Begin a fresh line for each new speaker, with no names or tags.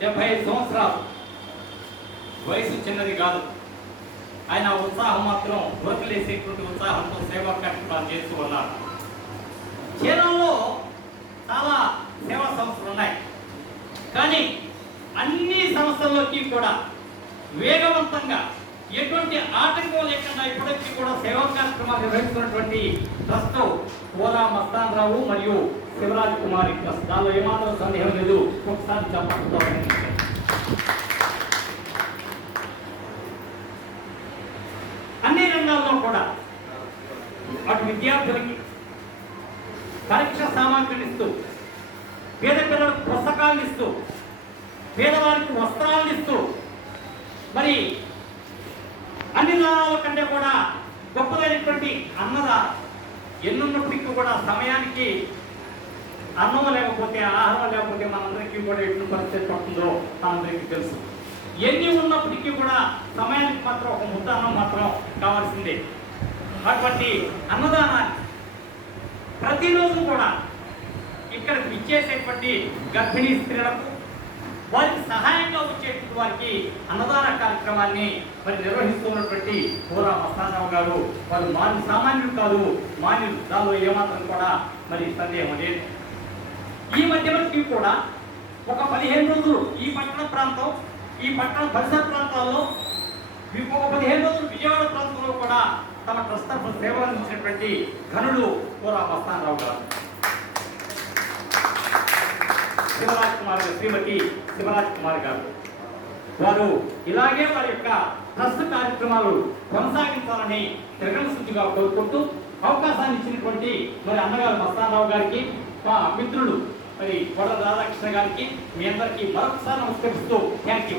డెబ్బై ఐదు సంవత్సరాలు వయసు చిన్నది కాదు. ఆయన ఉత్సాహం మాత్రం ఉరకలేసేటువంటి ఉత్సాహంతో సేవా కార్యక్రమాలు చేస్తూ ఉన్నారు. చీనంలో చాలా సేవా సంస్థలు ఉన్నాయి. కానీ అన్ని సంస్థల్లోకి కూడా వేగవంతంగా ఎటువంటి ఆటంకం లేకుండా ఇప్పటికీ సేవా కార్యక్రమాలు నిర్వహిస్తున్నటువంటి ట్రస్ట్ కోరా మస్తాన్ రావు మరియు శివరాజ్ కుమారి ట్రస్ట్. దానిలో ఏమాత్రం సందేహం లేదు. ఒకసారి చెప్పడంతో అన్ని రంగాల్లో కూడా అటు విద్యార్థులకి పరీక్ష సామాగ్రిని ఇస్తూ పేద పిల్లలకు పుస్తకాలను ఇస్తూ పేదవారికి వస్త్రాలను ఇస్తూ మరి అన్ని దానాల కంటే కూడా గొప్పదైనటువంటి అన్నదానం. ఎన్నున్నప్పటికీ కూడా సమయానికి అన్నం లేకపోతే ఆహారం లేకపోతే మనందరికీ కూడా ఎట్లు పరిస్థితి పడుతుందో మనందరికీ తెలుసు. ఎన్ని ఉన్నప్పటికీ కూడా సమయానికి మాత్రం ఒక ముద్ద అన్నం మాత్రం కావాల్సిందే. అటువంటి అన్నదానాన్ని ప్రతిరోజు కూడా ఇక్కడికి ఇచ్చేసేటువంటి గర్భిణీ స్త్రీలకు వారికి సహాయంగా వచ్చేటువంటి వారికి అన్నదాన కార్యక్రమాన్ని మరి నిర్వహిస్తున్నటువంటి పూరా మస్తానరావు గారు. వారు మాన్య సామాన్యులు కాదు. మాన్యులు దానిలో ఏమాత్రం కూడా మరి సందేహం లేదు. ఈ మధ్యవర్తికి కూడా ఒక పదిహేను రోజులు ఈ పట్టణ ప్రాంతం ఈ పట్టణ పరిసర ప్రాంతాల్లో ఒక పదిహేను రోజులు విజయవాడ ప్రాంతంలో కూడా తమ ట్రస్ట్ సేవలు అందించినటువంటి ఘనుడు పూరా మస్తానరావు గారు. శివరాజ్ కుమార్ శ్రీమతి శివరాజ్ కుమార్ గారు. వారు ఇలాగే వారి యొక్క ట్రస్ట్ కార్యక్రమాలు కొనసాగించాలని జగన్ కోరుకుంటూ అవకాశాన్ని ఇచ్చినటువంటి మరి అన్నగారు మస్తానరావు గారికి మా మిత్రులు మరి కొడ రాధాకృష్ణ గారికి మీ అందరికీ మరొకసారి నమస్కరిస్తూ థ్యాంక్ యూ